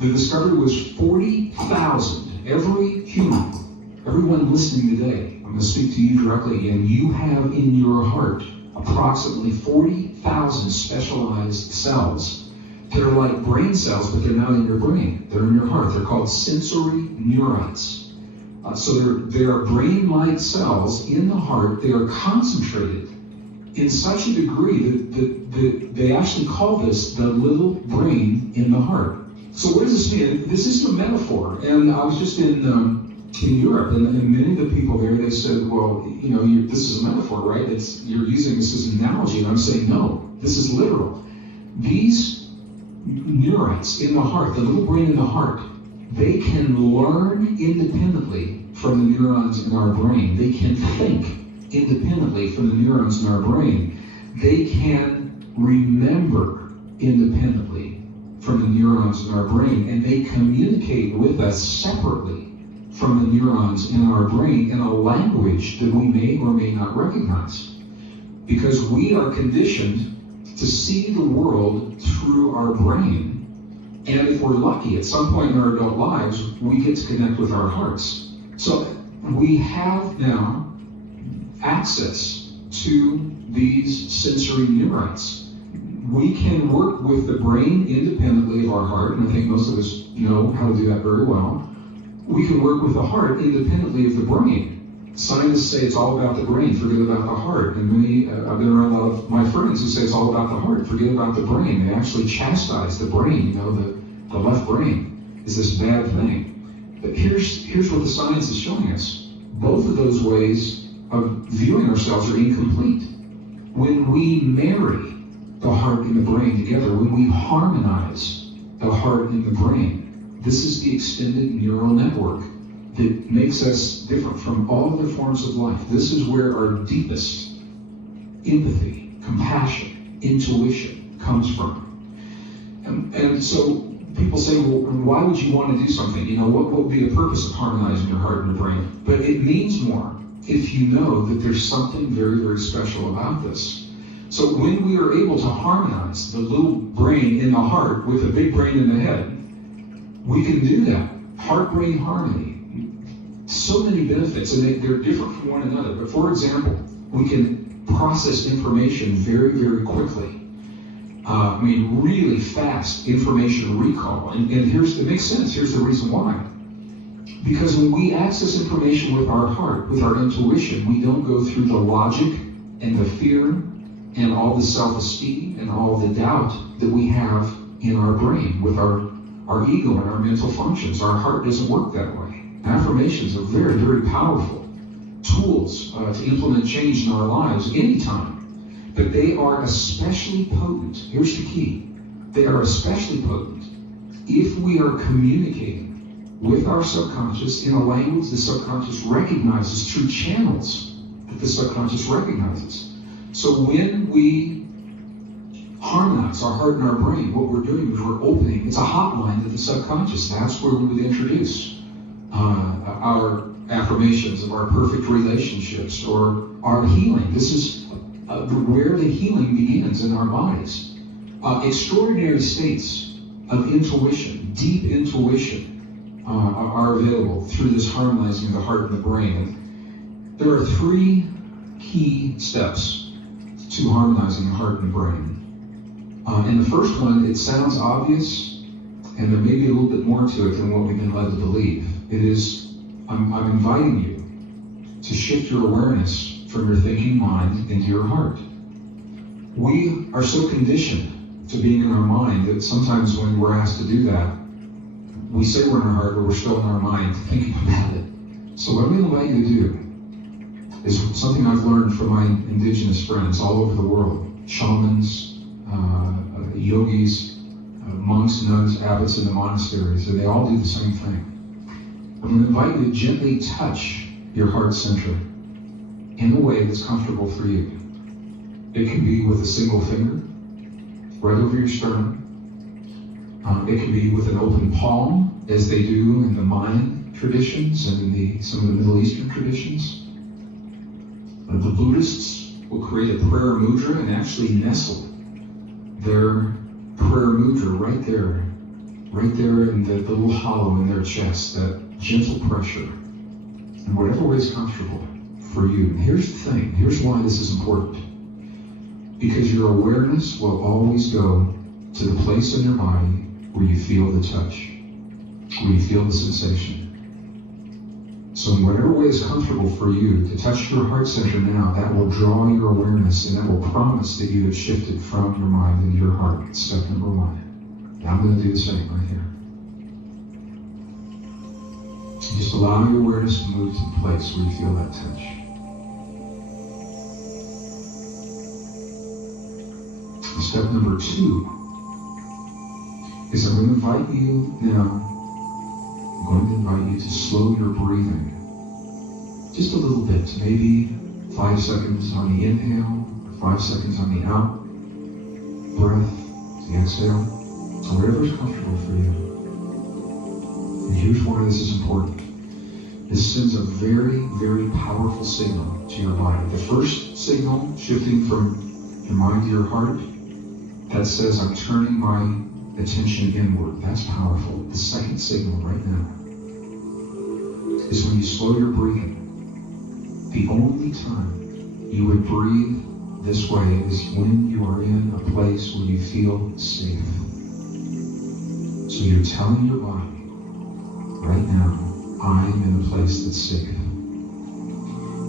The discovery was 40,000. Every human, everyone listening today, I'm going to speak to you directly again, you have in your heart approximately 40,000 specialized cells. They're like brain cells, but they're not in your brain. They're in your heart. They're called sensory neurites. So they are brain-like cells in the heart. They are concentrated in such a degree that they actually call this the little brain in the heart. So what does this mean? This is a metaphor. And I was just in Europe, and many of the people there, they said, well, this is a metaphor, right? You're using this as an analogy. And I'm saying, no, this is literal. These neurites in the heart, the little brain in the heart, they can learn independently from the neurons in our brain. They can think independently from the neurons in our brain. They can remember independently from the neurons in our brain, and they communicate with us separately from the neurons in our brain in a language that we may or may not recognize. Because we are conditioned to see the world through our brain, and if we're lucky, at some point in our adult lives, we get to connect with our hearts. So we have now access to these sensory neurites. We can work with the brain independently of our heart, and I think most of us know how to do that very well. We can work with the heart independently of the brain. Scientists say it's all about the brain, forget about the heart. And I've been around a lot of my friends who say it's all about the heart, forget about the brain. They actually chastise the brain, the left brain is this bad thing. But here's what the science is showing us. Both of those ways of viewing ourselves are incomplete. When we marry the heart and the brain together, when we harmonize the heart and the brain, this is the extended neural network that makes us different from all other forms of life. This is where our deepest empathy, compassion, intuition comes from. And so people say, well, why would you want to do something? What would be the purpose of harmonizing your heart and your brain? But it means more if you know that there's something very, very special about this. So when we are able to harmonize the little brain in the heart with the big brain in the head, we can do that. Heart-brain harmony. So many benefits, and they're different from one another. But for example, we can process information very, very quickly. Really fast information recall. And it makes sense. Here's the reason why. Because when we access information with our heart, with our intuition, we don't go through the logic and the fear and all the self-esteem and all the doubt that we have in our brain with our ego and our mental functions. Our heart doesn't work that way. Affirmations are very, very powerful tools to implement change in our lives anytime. But they are especially potent. Here's the key. They are especially potent if we are communicating with our subconscious in a language the subconscious recognizes, through channels that the subconscious recognizes. So when we harmonize our heart and our brain, what we're doing is we're opening, it's a hotline to the subconscious. That's where we would introduce our affirmations of our perfect relationships or our healing. This is where the healing begins in our bodies. Extraordinary states of intuition, deep intuition, are available through this harmonizing of the heart and the brain. And there are 3 key steps to harmonizing the heart and the brain. And the first one, it sounds obvious, and there may be a little bit more to it than what we've been led to believe. It is, I'm inviting you to shift your awareness from your thinking mind into your heart. We are so conditioned to being in our mind that sometimes when we're asked to do that, we say we're in our heart, but we're still in our mind thinking about it. So what I'm going to invite you to do is something I've learned from my indigenous friends all over the world, shamans, yogis, monks, nuns, abbots in the monasteries, and they all do the same thing. I'm going to invite you to gently touch your heart center in a way that's comfortable for you. It can be with a single finger, right over your sternum. It can be with an open palm, as they do in the Mayan traditions and in some of the Middle Eastern traditions. The Buddhists will create a prayer mudra and actually nestle their prayer mudra right there right there in the little hollow in their chest, that gentle pressure, in whatever way is comfortable for you. And here's the thing, here's why this is important. Because your awareness will always go to the place in your body where you feel the touch, where you feel the sensation. So in whatever way is comfortable for you to touch your heart center now, that will draw your awareness, and that will promise that you have shifted from your mind into your heart. It's step number one. Now I'm going to do the same right here. Just allow your awareness to move to the place where you feel that touch. Step number two is I'm going to invite you now, I'm going to invite you to slow your breathing just a little bit, maybe 5 seconds on the inhale, or 5 seconds on the out breath, the exhale, so whatever is comfortable for you. And here's why this is important. This sends a very, very powerful signal to your body. The first signal, shifting from your mind to your heart, that says I'm turning my attention inward. That's powerful. The second signal right now is when you slow your breathing. The only time you would breathe this way is when you are in a place where you feel safe. So you're telling your body, right now, I'm in a place that's safe.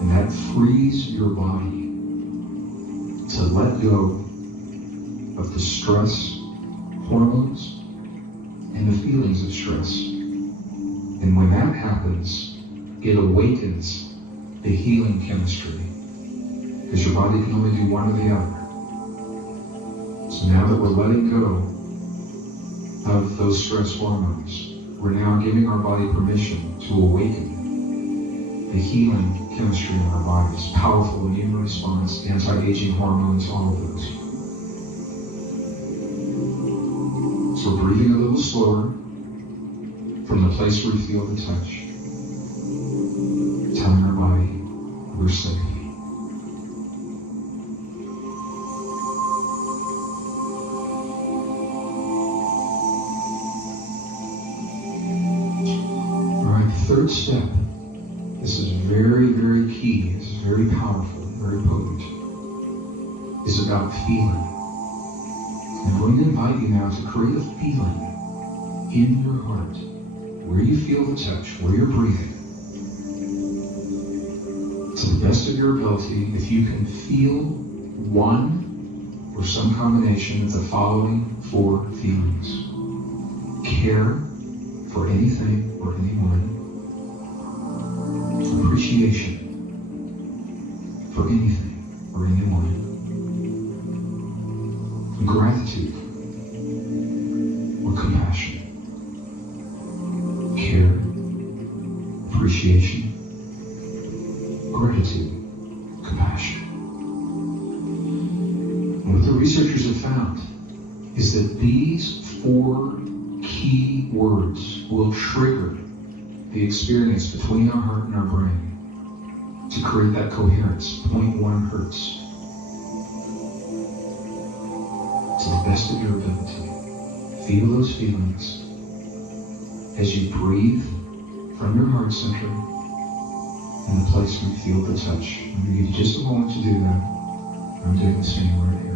And that frees your body to let go of the stress hormones and the feelings of stress. And when that happens, it awakens the healing chemistry, because your body can only do one or the other. So now that we're letting go of those stress hormones, we're now giving our body permission to awaken the healing chemistry in our bodies, powerful immune response, anti-aging hormones, all of those. So breathing a little slower from the place where you feel the touch, telling our body we're safe. All right, third step. This is very, very key. This is very powerful, very potent. Is about feeling. I'm going to invite you now to create a feeling in your heart where you feel the touch, where you're breathing. To the best of your ability, if you can feel one or some combination of the following 4 feelings. Care for anything or anyone. Appreciation for anything or anyone. Gratitude or compassion. Care, appreciation, gratitude, compassion. And what the researchers have found is that these 4 key words will trigger the experience between our heart and our brain to create that coherence, 0.1 hertz. To the best of your ability, feel those feelings as you breathe from your heart center in the place where you feel the touch. I'm going to give you just a moment to do that. I'm doing the same right here.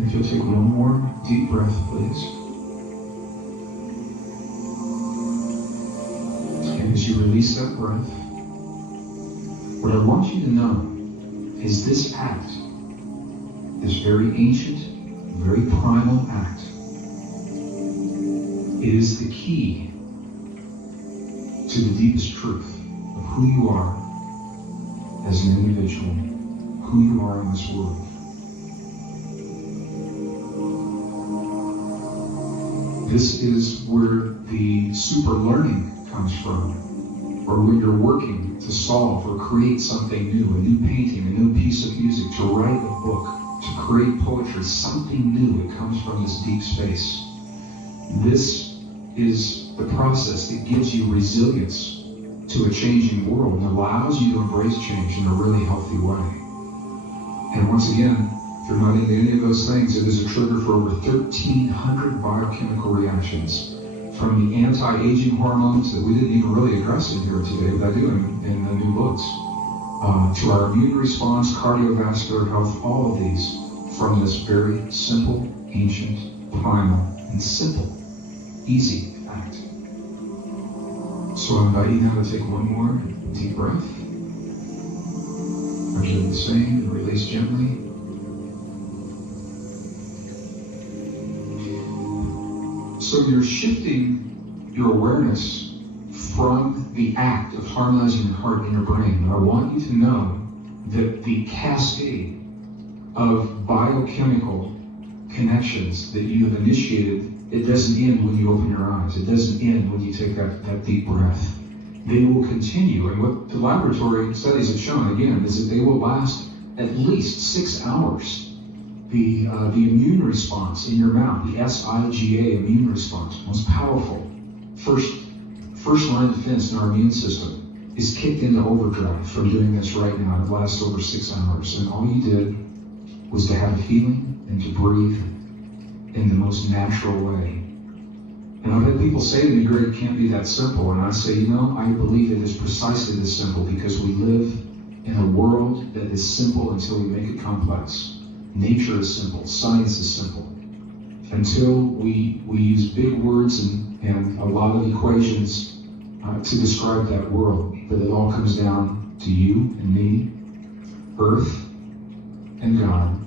If you'll take one more deep breath, please. And as you release that breath, what I want you to know is this act, this very ancient, very primal act, it is the key to the deepest truth of who you are as an individual, who you are in this world. This is where the super learning comes from, or when you're working to solve or create something new, a new painting, a new piece of music, to write a book, to create poetry, something new. It comes from this deep space. This is the process that gives you resilience to a changing world and allows you to embrace change in a really healthy way. And once again, if you're not into any of those things, it is a trigger for over 1,300 biochemical reactions, from the anti-aging hormones that we didn't even really address in here today, but I do in the new books, to our immune response, cardiovascular health, all of these from this very simple, ancient, primal, and simple, easy act. So I invite you now to take one more deep breath. I do the same and release gently. So you're shifting your awareness from the act of harmonizing your heart and your brain. And I want you to know that the cascade of biochemical connections that you have initiated, it doesn't end when you open your eyes. It doesn't end when you take that deep breath. They will continue. And what the laboratory studies have shown, again, is that they will last at least 6 hours. The immune response in your mouth, the SIGA immune response, most powerful, first line defense in our immune system, is kicked into overdrive from doing this right now. It lasts over 6 hours. And all you did was to have a feeling and to breathe in the most natural way. And I've had people say to me, Greg, it can't be that simple. And I say, I believe it is precisely this simple, because we live in a world that is simple until we make it complex. Nature is simple. Science is simple. Until we use big words and a lot of equations to describe that world, but it all comes down to you and me, Earth and God,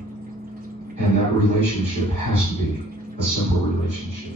and that relationship has to be a simple relationship.